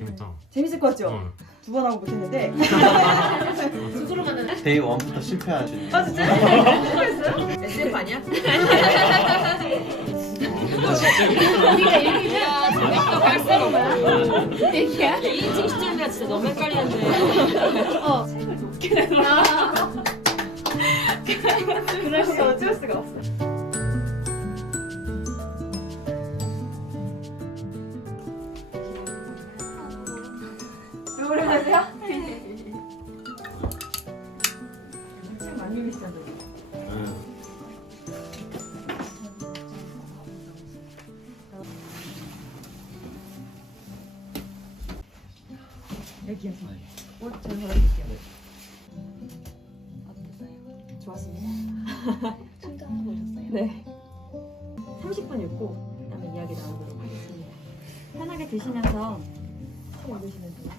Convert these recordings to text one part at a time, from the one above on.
재밌다. 재밌을 것 같죠? 어. 두 번 하고 못했는데. 스스로 만드는. 데이 1부터 실패한 중. 아 진짜? 실패했어요? SF 아니야? 우리가 이기면 재밌다고 할 수가 거야. 얘기야? 2인칭 시점이라 진짜 너무 헷갈리는데. 책을 높게 내더라. 그래서 어쩔 수가 없어. 오랜만이세요? 책 많이 비싼데. 여기요. 옷 잘 받아줄게요. 어땠어요? 좋았습니다. 충전하고 오셨어요? 네. 30분 읽고 그다음에 이야기 나누도록 하겠습니다. 편하게 드시면서 책 읽으시면 돼요.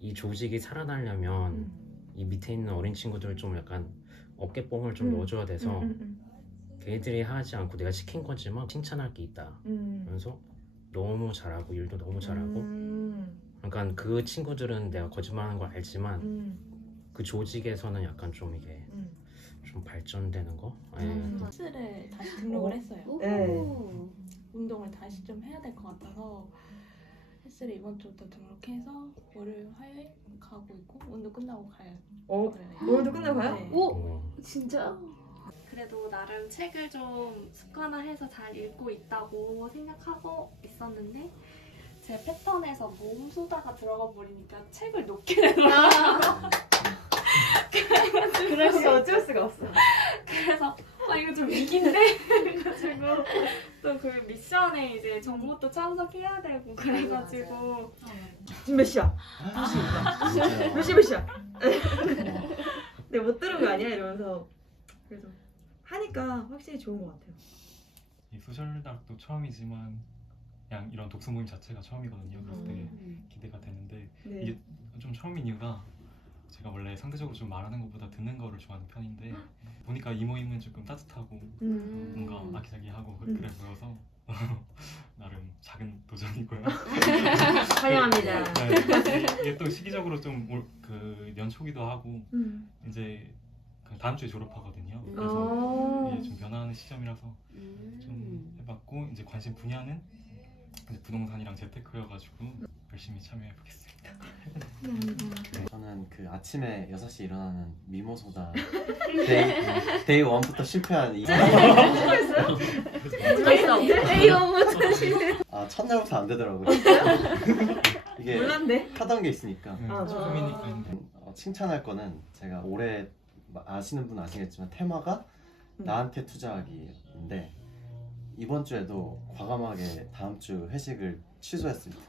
이 조직이 살아나려면 이 밑에 있는 어린 친구들 좀 약간 어깨뽕을 좀 넣어줘야 돼서 걔들이 하지 않고 내가 시킨 거지만 칭찬할 게 있다. 그래서 너무 잘하고 일도 너무 잘하고 그러니까 그 친구들은 내가 거짓말하는 걸 알지만 그 조직에서는 약간 좀 이게 좀 발전되는 거? 예. 헬스를 다시 등록을 했어요. 네. 운동을 다시 좀 해야 될 것 같아서 헬스를 이번 주부터 등록해서 월요일, 화요일 가고 있고 오늘 끝나고 가요. 오늘도 끝나봐요? 네. 오! 어. 진짜? 그래도 나름 책을 좀 습관화해서 잘 읽고 있다고 생각하고 있었는데 제 패턴에서 몸 쏘다가 들어가 버리니까 책을 놓게 되더라고요. 그래서 어쩔 수가 없어. 그래서 이거 좀 위기인데? 그래가지고 또 그 미션에 이제 정모도 참석해야 되고 그래가지고 지금 몇 시야? 진짜. 몇 시야? 내가 못 들은 거 아니야? 이러면서 그래서 하니까 확실히 좋은 것 같아요. 이 소셜다락도 처음이지만 그냥 이런 독서 모임 자체가 처음이거든요. 그래서 되게 기대가 되는데 네. 이게 좀 처음인 이유가 제가 원래 상대적으로 좀 말하는 것보다 듣는 거를 좋아하는 편인데 보니까 이 모임은 조금 따뜻하고 뭔가 아기자기하고 그래 보여서 나름 작은 도전이고요. 환영합니다. 네, 이게 또 시기적으로 좀 그 연초기도 하고 이제 그 다음 주에 졸업하거든요. 그래서 이게 좀 변화하는 시점이라서 좀 해봤고 이제 관심 분야는 이제 부동산이랑 재테크여가지고 열심히 참여해보겠습니다. 저는 그 아침에 6시 일어나는 미모소다 데이 1부터 실패한 이. 몰랐어. 아, 첫날부터 안 되더라고요. 이게 몰랐네. 하던 게 있으니까. 아, 처음이니까 칭찬할 거는 제가 올해 아시는 분 아시겠지만 테마가 나한테 투자하기인데 이번 주에도 과감하게 다음 주 회식을 취소했습니다.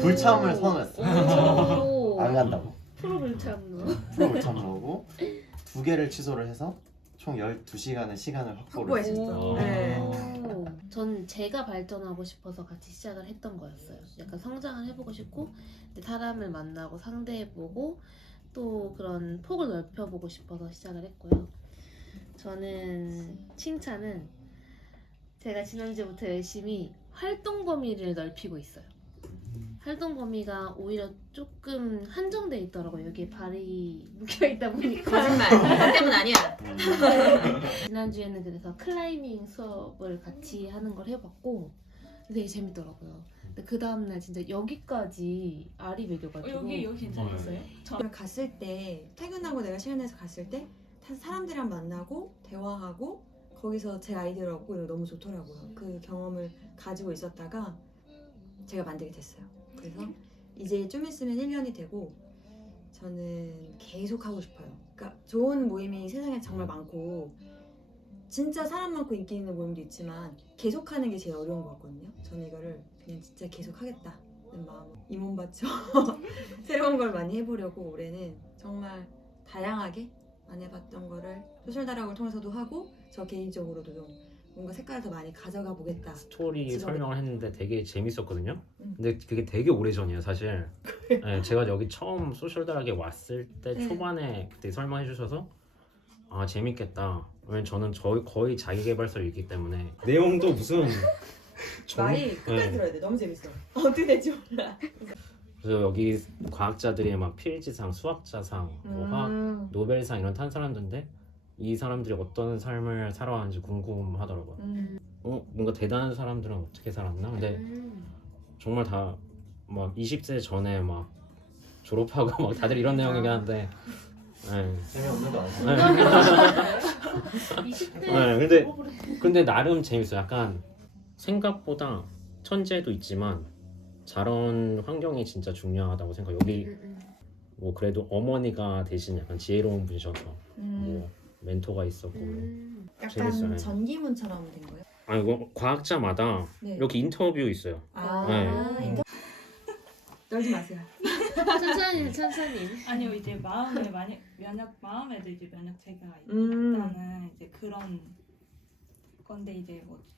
불참을 선언했어요. 안 간다고. 프로 불참로. 프로 불참하고 2개를 취소를 해서 총 12시간의 시간을 확보를 확보했었어. 했습니다. 네. 전 제가 발전하고 싶어서 같이 시작을 했던 거였어요. 약간 성장을 해보고 싶고 사람을 만나고 상대해보고 또 그런 폭을 넓혀보고 싶어서 시작을 했고요. 저는 칭찬은 제가 지난주부터 열심히 활동 범위를 넓히고 있어요. 활동 범위가 오히려 조금 한정돼 있더라고요. 여기에 발이 묶여있다 보니까. 거짓말. 너 때문 아니야. 지난주에는 그래서 클라이밍 수업을 같이 하는 걸 해봤고 되게 재밌더라고요. 근데 그 다음날 진짜 여기까지 알이 매겨가지고 여기 괜찮았어요? 저는 갔을 때 퇴근하고 내가 시간 내서 갔을 때 사람들이랑 만나고 대화하고 거기서 제 아이디어를 얻고 이런 거 너무 좋더라고요. 그 경험을 가지고 있었다가 제가 만들게 됐어요. 그래서 이제 좀 있으면 1년이 되고 저는 계속 하고 싶어요. 그러니까 좋은 모임이 세상에 정말 많고 진짜 사람 많고 인기 있는 모임도 있지만 계속하는 게 제일 어려운 것 같거든요. 저는 이거를 그냥 진짜 계속 하겠다는 마음, 이 몸 바쳐 새로운 걸 많이 해보려고 올해는 정말 다양하게 안 해봤던 거를 소셜 다락을 통해서도 하고 저 개인적으로도 좀 뭔가 색깔을 더 많이 가져가 보겠다. 스토리 직업이- 설명을 했는데 되게 재밌었거든요. 음. 근데 그게 되게 오래 전이에요, 사실. 네, 제가 여기 처음 소셜 다락에 왔을 때 네. 초반에 그때 설명해 주셔서 아 재밌겠다. 왜냐면 저는 거의 자기계발서이기 때문에 내용도 무슨 말이 끝까지 네. 들어야 돼. 너무 재밌어. 어떻게 될지 몰라. 그래서 여기 과학자들이 막 필즈상, 수학자상, 뭐 화학 노벨상 이런 탄 사람들인데 이 사람들이 어떤 삶을 살아왔는지 궁금하더라고요. 뭔가 대단한 사람들은 어떻게 살았나? 근데 정말 다 막 20세 전에 막 졸업하고 막 다들 이런 내용이긴 한데 네. 재미없는 거 아니야? 네. 20대 네, 근데 나름 재밌어요. 약간 생각보다 천재도 있지만 자란 환경이 진짜 중요하다고 생각해요. 여기 뭐 그래도 어머니가 대신 약간 지혜로운 분이셔서 뭐 멘토가 있었고 재밌어요. 약간 전기문처럼 된 거예요? 아 이거 과학자마다 네. 이렇게 인터뷰 있어요. 네. 인터... 떨지 마세요. 천천히. 아니요 이제 마음에도 이제 면역체계가 음. 있다는 이제 그런 건데 이제 뭐지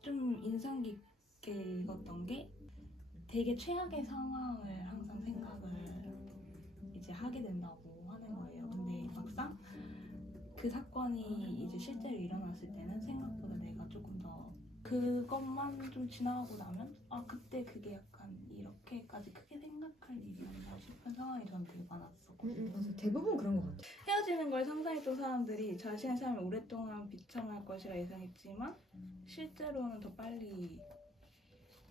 좀 인상 깊게 읽었던 게 되게 최악의 상황을 항상 생각을 이제 하게 된다고 하는 거예요. 근데 막상 그 사건이 이제 실제로 일어났을 때는 생각보다 내가 조금 더 그것만 좀 지나가고 나면 아 그때 그게 약간 이렇게까지 크게 생각할 일이었나 싶은 상황이 저는 되게 많았었거든요. 맞아, 대부분 그런 것 같아. 헤어지는 걸 상상했던 사람들이 자신의 삶을 오랫동안 비참할 것이라 예상했지만 실제로는 더 빨리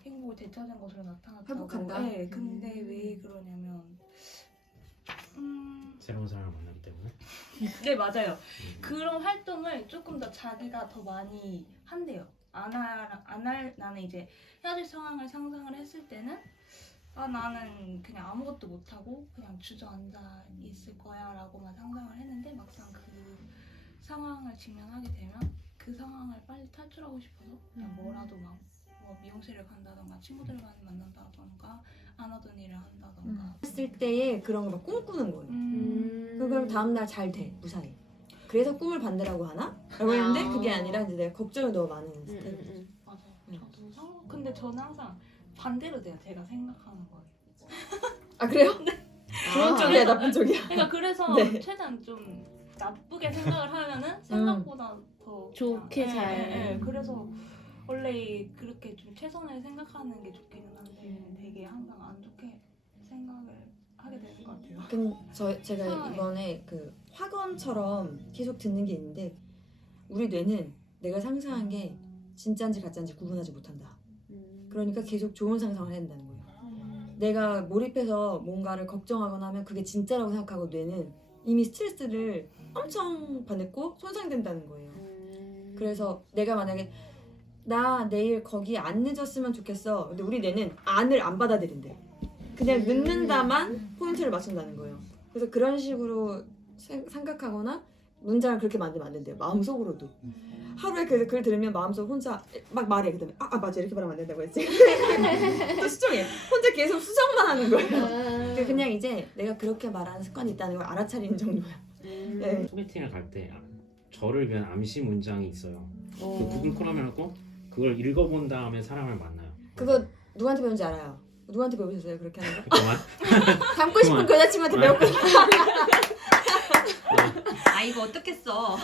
행복을 되찾은 것으로 나타났다고. 회복한다? 네, 근데 왜 그러냐면 새로운 사람을 만나기 때문에. 네 맞아요. 그런 활동을 조금 더 자기가 더 많이 한대요. 나는 이제 헤어질 상황을 상상을 했을 때는 아 나는 그냥 아무것도 못하고 그냥 주저앉아 있을 거야 라고만 상상을 했는데 막상 그 상황을 직면하게 되면 그 상황을 빨리 탈출하고 싶어서 그냥 뭐라도 막 뭐 미용실을 간다던가 친구들을 많이 만난다던가 안 하던 일을 한다던가 했을 때에 그런 거 막 꿈꾸는 거예요. 그럼 다음날 잘 돼, 무사히. 그래서 꿈을 반대라고 하나? 라고 했는데 그게 아니라 이제 내가 걱정이 너무 많은 스타일. 맞아요. 저도 근데 저는 항상 반대로 돼요. 제가 생각하는 거예요. 아 그래요? 좋은 쪽이야, 나쁜 쪽이야? 그러니까 그래서 네. 최대한 좀 나쁘게 생각을 하면은 생각보다 더 좋게 그냥, 잘. 그래서 원래 그렇게 좀 최선을 생각하는 게 좋기는 한데 되게 항상 안 좋게 생각을 하게 되는 것 같아요. 근데 제가 이번에 그 학원처럼 계속 듣는 게 있는데 우리 뇌는 내가 상상한 게 진짜인지 가짜인지 구분하지 못한다. 그러니까 계속 좋은 상상을 해야 된다는 거예요. 내가 몰입해서 뭔가를 걱정하거나 하면 그게 진짜라고 생각하고 뇌는 이미 스트레스를 엄청 받고 손상된다는 거예요. 그래서 내가 만약에 나 내일 거기 안 늦었으면 좋겠어. 근데 우리 뇌는 안을 안 받아들인대. 그냥 늦는다만 포인트를 맞춘다는 거예요. 그래서 그런 식으로 생각하거나 문장을 그렇게 만들면 안 된대요. 마음속으로도. 하루에 그 글 들으면 마음속 혼자 막 말해. 그다음에 맞아 이렇게 말하면 안 된다고 했지. 또 수정해. 혼자 계속 수정만 하는 거예요. 그냥 이제 내가 그렇게 말하는 습관이 있다는 걸 알아차리는 정도야. 네. 소개팅을 갈 때 저를 위한 암시 문장이 있어요. 그 구글 크롬에 넣고 그걸 읽어본 다음에 사람을 만나요. 그거 누구한테 배운지 알아요? 누구한테 배우셨어요? 그렇게 하는 거? 그만. 닮고 싶은 그 여자친구한테 배웠고. 아 이거 어떻게 써?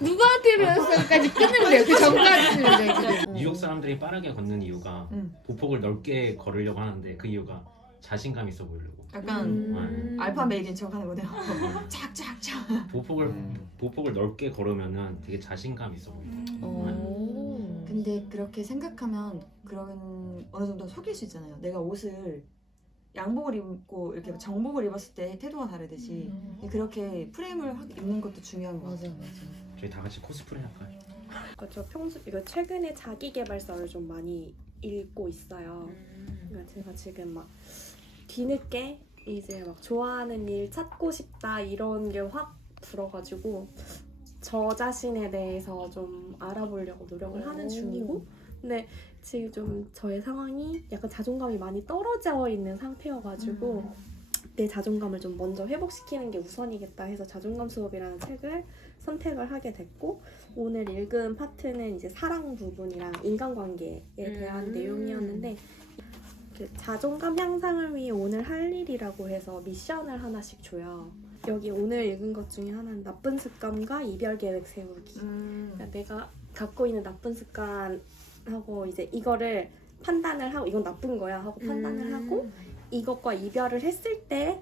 누구한테 배웠어까지 끊으면 돼요. 그 전까지는 돼. 뉴욕 사람들이 빠르게 걷는 이유가 보폭을 넓게 걸으려고 하는데 그 이유가 자신감 있어 보이려고. 약간 알파 메일인 척 하는 거네요. 쫙쫙쫙. 보폭을 넓게 걸으면은 되게 자신감 있어 보인다. 근데 그렇게 생각하면 그런 어느 정도 속일 수 있잖아요. 내가 옷을 양복을 입고 이렇게 정복을 입었을 때 태도가 다르듯이 그렇게 프레임을 확 입는 것도 중요한 거 같아요. 저희 다 같이 코스프레 할까요? 저 이거 최근에 자기계발서를 좀 많이 읽고 있어요. 그러니까 제가 지금 막 뒤늦게 이제 막 좋아하는 일 찾고 싶다 이런 게 확 들어가지고 저 자신에 대해서 좀 알아보려고 노력을 하는 중이고, 근데 지금 좀 저의 상황이 약간 자존감이 많이 떨어져 있는 상태여가지고 내 자존감을 좀 먼저 회복시키는 게 우선이겠다 해서 자존감 수업이라는 책을 선택을 하게 됐고, 오늘 읽은 파트는 이제 사랑 부분이랑 인간관계에 대한 내용이었는데, 그 자존감 향상을 위해 오늘 할 일이라고 해서 미션을 하나씩 줘요. 여기 오늘 읽은 것 중에 하나는 나쁜 습관과 이별 계획 세우기. 그러니까 내가 갖고 있는 나쁜 습관하고 이제 이거를 판단을 하고 이건 나쁜 거야 하고 판단을 하고 이것과 이별을 했을 때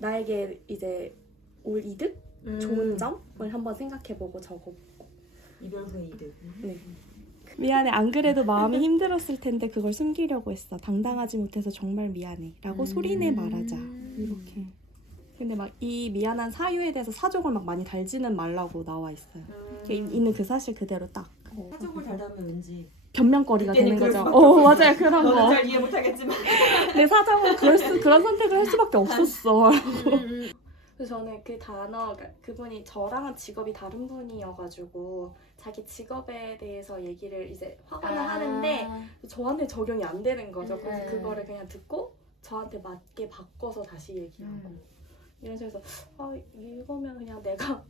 나에게 이제 올 이득? 좋은 점을 한번 생각해보고 적어보고. 이별 후의 이득. 네. 미안해, 안 그래도 마음이 힘들었을 텐데 그걸 숨기려고 했어. 당당하지 못해서 정말 미안해 라고 소리내 말하자. 이렇게. 근데 막 이 미안한 사유에 대해서 사족을 막 많이 달지는 말라고 나와 있어요. 있는 그 사실 그대로 딱 사족을 달다면 왠지 변명거리가 되는 그때는 거죠. 그럴 수밖에 맞아요, 그런 저는 거. 잘 이해 못하겠지만 내 사정은 그런 선택을 할 수밖에 없었어. 그래서 저는 그 단어, 그분이 저랑은 직업이 다른 분이어가지고 자기 직업에 대해서 얘기를 이제 화관을 하는데 저한테 적용이 안 되는 거죠. 그래서 그거를 그냥 듣고 저한테 맞게 바꿔서 다시 얘기하고 이런 식으로 해서 이거면 그냥 내가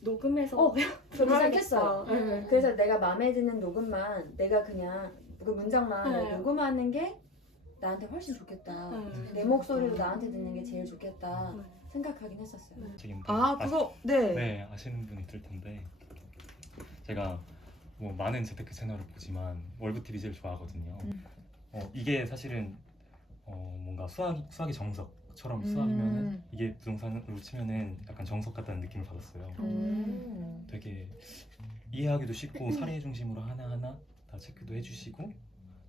녹음해서 그런 들어야겠어. 생각했어요. 그래서 내가 마음에 드는 녹음만 내가 그냥 그 문장만 녹음하는 게 나한테 훨씬 좋겠다. 내 목소리로 나한테 듣는 게 제일 좋겠다 생각하긴 했었어요. 책인데 네. 아시는 분 있을 텐데, 제가 뭐 많은 재테크 채널을 보지만 월드 TV제일 좋아하거든요. 이게 사실은 뭔가 수학이 정석처럼 수학이면은 이게 부동산으로 치면은 약간 정석 같다는 느낌을 받았어요. 되게 이해하기도 쉽고 사례 중심으로 하나하나 다 체크도 해주시고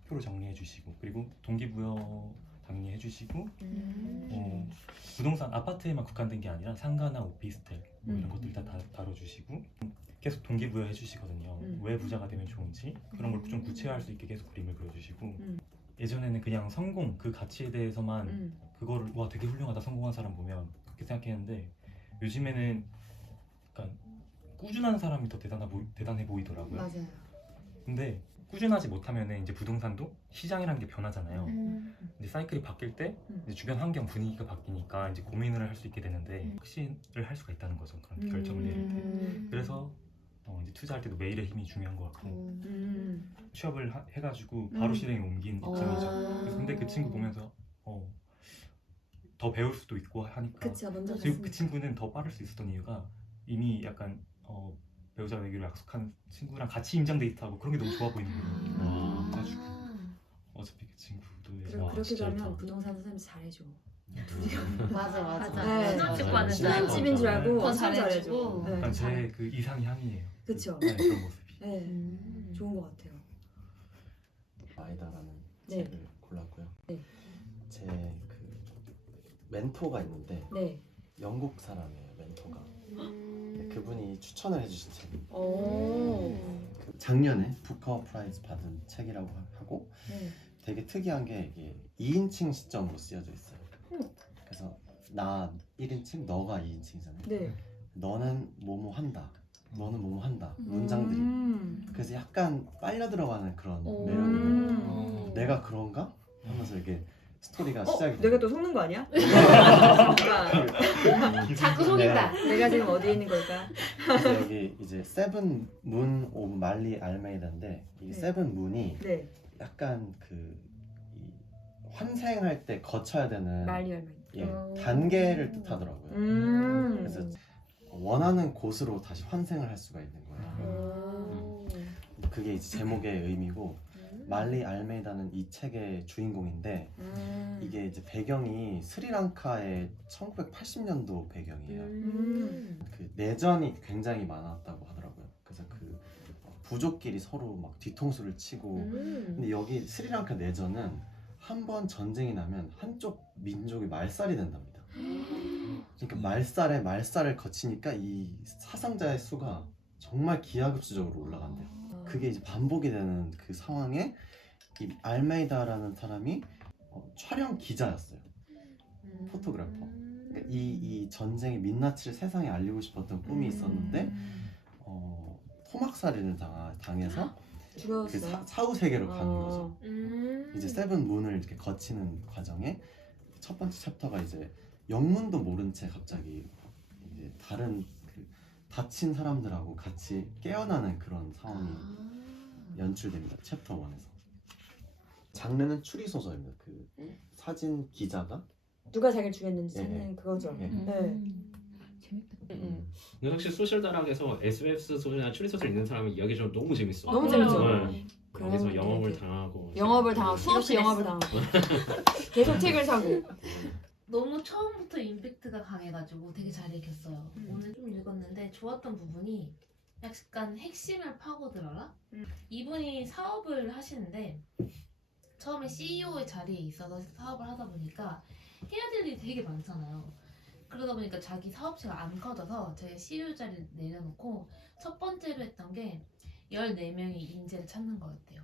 표로 정리해주시고 그리고 동기부여 당연히 해주시고 부동산 아파트에만 국한된 게 아니라 상가나 오피스텔 뭐 이런 것들 다 다뤄주시고 계속 동기부여 해주시거든요. 왜 부자가 되면 좋은지 그런 걸 좀 구체화할 수 있게 계속 그림을 그려주시고 예전에는 그냥 성공 그 가치에 대해서만 그거를 와 되게 훌륭하다 성공한 사람 보면 그렇게 생각했는데 요즘에는 약간 꾸준한 사람이 더 대단해 보이더라고요. 맞아요. 근데 꾸준하지 못하면 이제 부동산도 시장이라는 게 변하잖아요. 이제 사이클이 바뀔 때 이제 주변 환경 분위기가 바뀌니까 이제 고민을 할 수 있게 되는데 확신을 할 수가 있다는 거죠. 그런 결정을 내릴 때. 그래서 이제 투자할 때도 매일의 힘이 중요한 것 같고 취업을 해가지고 바로 실행에 옮긴 입장이죠. 그래서 근데 그 친구 보면서 더 배울 수도 있고 하니까 그쵸, 먼저 그리고 그 친구는 더 빠를 수 있었던 이유가 이미 약간 배우자 되기로 약속한 친구랑 같이 임장 데이트하고 그런 게 너무 좋아 보이는 거예요. 그래가지고 어차피 그 친구도 그렇게 하면 부동산 선생님 잘해줘. 맞아. 네. 신혼집 가는 줄 알고. 신혼집인 줄 알고 더 엄청 잘해주고. 네. 약간 제 그 이상향이에요. 그쵸. 네, 그런 모습이. 네. 좋은 것 같아요. 아이다라는 네. 책을 골랐고요. 네. 제 그 멘토가 있는데 네. 영국 사람이에요. 멘토가. 그분이 추천을 해주신 책입니다. 작년에 부커 프라이즈 받은 책이라고 하고 되게 특이한 게 이게 2인칭 시점으로 쓰여져 있어요. 그래서 나 1인칭, 너가 2인칭이잖아요. 네. 너는 뭐뭐 한다. 너는 뭐뭐 한다. 문장들이. 그래서 약간 빨려 들어가는 그런 매력이 있는 거예요. 내가 그런가? 하면서 이게 스토리가 시작이 돼요. 내가 또 속는 거 아니야? 그러니까 자꾸 속인다. 내가 지금 어디에 있는 걸까? 그래서 여기 이제 세븐 문 오브 말리 알메이다인데 이 세븐 문이 네. 약간 그 이 환생할 때 거쳐야 되는 말리 얼마? 단계를 뜻하더라고요. 그래서 원하는 곳으로 다시 환생을 할 수가 있는 거예요. 그게 이제 제목의 의미고 말리 알메이다는 이 책의 주인공인데 이게 이제 배경이 스리랑카의 1980년도 배경이에요. 그 내전이 굉장히 많았다고 하더라고요. 그래서 그 부족끼리 서로 막 뒤통수를 치고 근데 여기 스리랑카 내전은 한 번 전쟁이 나면 한쪽 민족이 말살이 된답니다. 그러니까 말살을 거치니까 이 사상자의 수가 정말 기하급수적으로 올라간대요. 그게 이제 반복이 되는 그 상황에 이 알메이다라는 사람이 촬영 기자였어요. 포토그래퍼. 그러니까 이 전쟁의 민낯을 세상에 알리고 싶었던 꿈이 있었는데 토막살이를 당해서 그 죽었어요. 사후 세계로 가는 거죠. 음. 이제 세븐 문을 이렇게 거치는 과정에 첫 번째 챕터가 이제 영문도 모른 채 갑자기 이제 다른 그 다친 사람들하고 같이 깨어나는 그런 상황이 연출됩니다. 챕터 1에서. 장르는 추리 소설입니다. 그 사진 기자가 누가 자기를 죽였는지 예, 찾는 그거죠. 예. 네. 근데 혹시 소셜 다락에서 SF 소설이나 추리 소설 읽는 사람은 이야기 좀 너무 재밌어. 너무 맞아요. 재밌죠. 네. 그런 여기서 영업을 분들한테. 당하고 영업을 당하고 수없이 영업을 당하고 계속 책을 사고. 너무 처음부터 임팩트가 강해가지고 되게 잘 읽혔어요. 오늘 좀 읽었는데 좋았던 부분이 약간 핵심을 파고들어라. 이분이 사업을 하시는데 처음에 CEO의 자리에 있어서 사업을 하다 보니까 해야 될 일이 되게 많잖아요. 그러다 보니까 자기 사업체가 안 커져서 제 CEO 자리를 내려놓고 첫 번째로 했던 게 14명의 인재를 찾는 거였대요.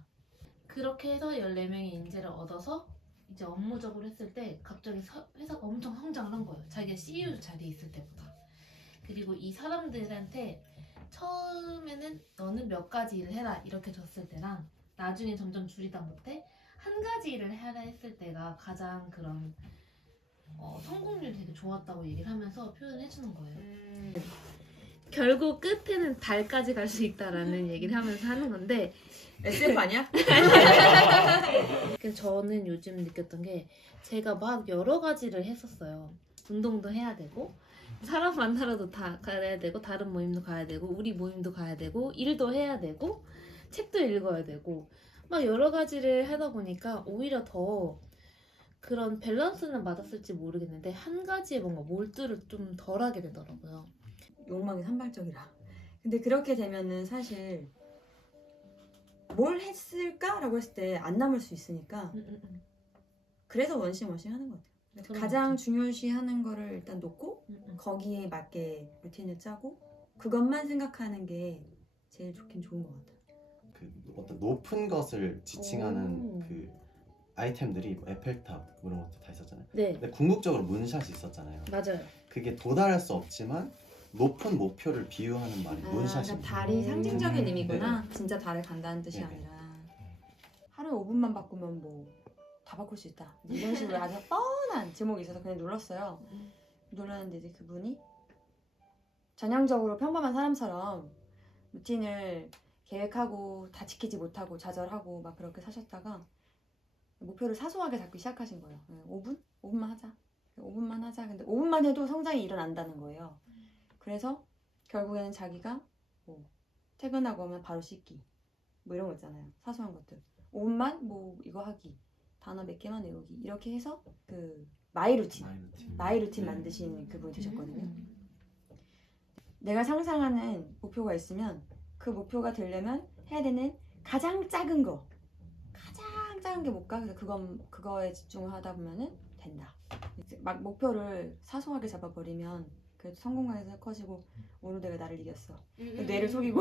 그렇게 해서 14명의 인재를 얻어서 이제 업무적으로 했을 때 갑자기 회사가 엄청 성장을 한 거예요. 자기가 CEO 자리에 있을 때보다. 그리고 이 사람들한테 처음에는 너는 몇 가지 일을 해라 이렇게 줬을 때랑 나중에 점점 줄이다 못해 한 가지 일을 해라 했을 때가 가장 그런 성공률이 되게 좋았다고 얘기를 하면서 표현해 주는 거예요. 결국 끝에는 달까지 갈 수 있다라는 얘기를 하면서 하는 건데 SF 아니야? 그래서 저는 요즘 느꼈던 게 제가 막 여러 가지를 했었어요. 운동도 해야 되고 사람 만나러도 다 가야 되고 다른 모임도 가야 되고 우리 모임도 가야 되고 일도 해야 되고 책도 읽어야 되고 막 여러 가지를 하다 보니까 오히려 더 그런 밸런스는 맞았을지 모르겠는데 한 가지에 뭔가 몰두를 좀 덜 하게 되더라고요. 욕망이 산발적이라. 근데 그렇게 되면은 사실 뭘 했을까라고 했을 때 안 남을 수 있으니까 그래서 원심 하는 것 같아요. 그런 가장 것 같아요. 중요시하는 거를 일단 놓고 거기에 맞게 루틴을 짜고 그것만 생각하는 게 제일 좋긴 좋은 것 같아요. 그 어떤 높은 것을 지칭하는 오. 그 아이템들이 뭐 에펠탑 이런 것도 다 있었잖아요. 네, 근데 궁극적으로 문샷이 있었잖아요. 맞아요. 그게 도달할 수 없지만 높은 목표를 비유하는 말이 문샷입니다. 그러니까 달이 상징적인 의미구나. 네. 진짜 달을 간다는 뜻이 네. 아니라 하루에 5분만 바꾸면 뭐 다 바꿀 수 있다. 이런 식으로 아주 뻔한 제목이 있어서 그냥 눌렀어요. 눌렀는데 이제 그분이 전형적으로 평범한 사람처럼 루틴을 계획하고 다 지키지 못하고 좌절하고 막 그렇게 사셨다가 목표를 사소하게 잡기 시작하신 거예요. 5분? 5분만 하자. 5분만 하자. 근데 5분만 해도 성장이 일어난다는 거예요. 그래서 결국에는 자기가 뭐 퇴근하고 오면 바로 씻기 뭐 이런 거 있잖아요. 사소한 것들. 5분만 뭐 이거 하기. 단어 몇 개만 외우기. 이렇게 해서 그 마이 루틴 네. 만드신 그분이 되셨거든요. 내가 상상하는 목표가 있으면 그 목표가 되려면 해야 되는 가장 작은 거. 가장 작은 게 뭘까? 그래서 그거에 집중을 하다 보면은 된다. 이제 막 목표를 사소하게 잡아버리면 그래도 성공감이 커지고 오늘 내가 나를 이겼어. 뇌를 속이고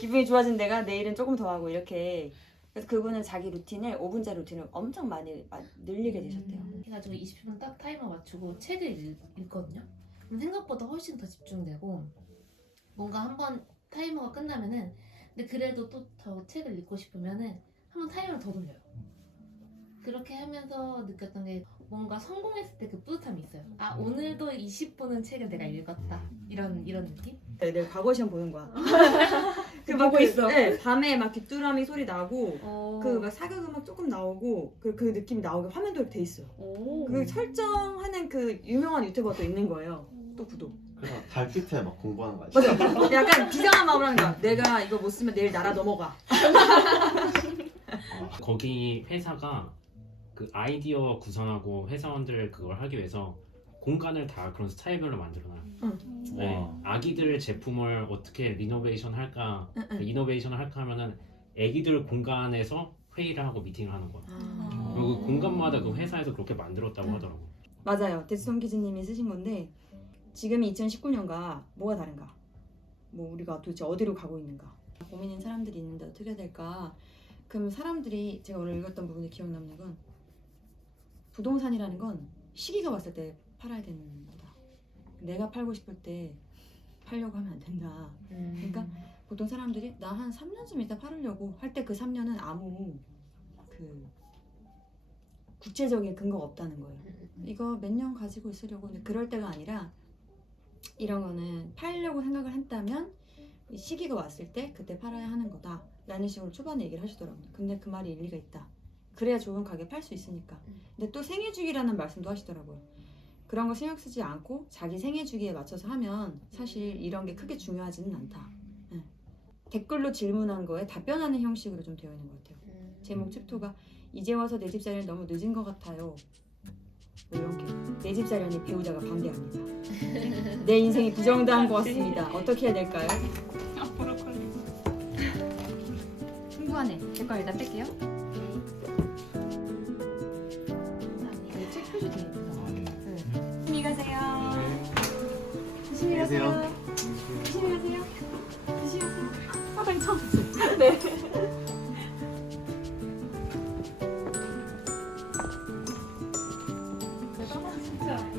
기분이 좋아진 내가 내일은 조금 더 하고 이렇게. 그래서 그분은 자기 루틴을 5분짜리 루틴을 엄청 많이 늘리게 되셨대요. 그래가지고 20분 딱 타이머 맞추고 책을 읽거든요. 그럼 생각보다 훨씬 더 집중되고 뭔가 한번 타이머가 끝나면은 근데 그래도 또 더 책을 읽고 싶으면은 한번 타이머를 더 돌려요. 그렇게 하면서 느꼈던 게 뭔가 성공했을 때 그 뿌듯함이 있어요. 아 오늘도 20분은 책을 내가 읽었다 이런 느낌? 내가 과거 시험 보는 거야. 보고 있어. 네, 밤에 막 귀뚜라미 소리 나고 어. 그 막 사극 음악 조금 나오고 그 느낌이 나오게 화면도 이렇게 돼 있어요. 오. 그 설정하는 그 유명한 유튜버가 또 있는 거예요. 또 구독. 그래서 달빛에 막 공부하는 거 아시죠? 맞아. 약간 비장한 마음으로 하는 거야. 내가 이거 못 쓰면 내일 나라 넘어가. 거기 회사가 그 아이디어 구상하고 회사원들 그걸 하기 위해서 공간을 다 그런 스타일별로 만들어놔요. 네, 와. 아기들 제품을 어떻게 리노베이션 할까, 응. 이노베이션을 할까 하면은 아기들 공간에서 회의를 하고 미팅을 하는 거야. 아. 그리고 그 공간마다 그 회사에서 그렇게 만들었다고 하더라고. 맞아요. 데스톤 기즈님이 쓰신 건데 지금이 2019년과 뭐가 다른가? 뭐 우리가 도대체 어디로 가고 있는가? 고민인 사람들이 있는데 어떻게 해야 될까? 그럼 사람들이 제가 오늘 읽었던 부분에 기억 남는 건 부동산이라는 건 시기가 왔을 때 팔아야 되는 거다. 내가 팔고 싶을 때 팔려고 하면 안 된다. 그러니까 보통 사람들이 나 한 3년쯤 있다 팔으려고 할 때 그 3년은 아무 그 구체적인 근거가 없다는 거예요. 이거 몇 년 가지고 있으려고. 근데 그럴 때가 아니라 이런 거는 팔려고 생각을 했다면 이 시기가 왔을 때 그때 팔아야 하는 거다 라는 식으로 초반에 얘기를 하시더라고요. 근데 그 말이 일리가 있다. 그래야 좋은 가게 팔 수 있으니까. 근데 또 생애 주기라는 말씀도 하시더라고요. 그런 거 신경 쓰지 않고 자기 생애 주기에 맞춰서 하면 사실 이런 게 크게 중요하지는 않다. 네. 댓글로 질문한 거에 답변하는 형식으로 좀 되어 있는 것 같아요. 제목 챕터가 이제 와서 내 집 사려니 너무 늦은 것 같아요. 뭐 이런 게 내 집 사려니 배우자가 반대합니다. 내 인생이 부정당한 것 같습니다. 어떻게 해야 될까요? 브로콜리. 풍부하네. 제 거 일단 뺄게요. 책 표지 되게 예쁘다. 조심히 가세요. 조심히 가세요. 조심히 가세요. 조심히 가세요. 사장님 처음 봤어요. 네. 진짜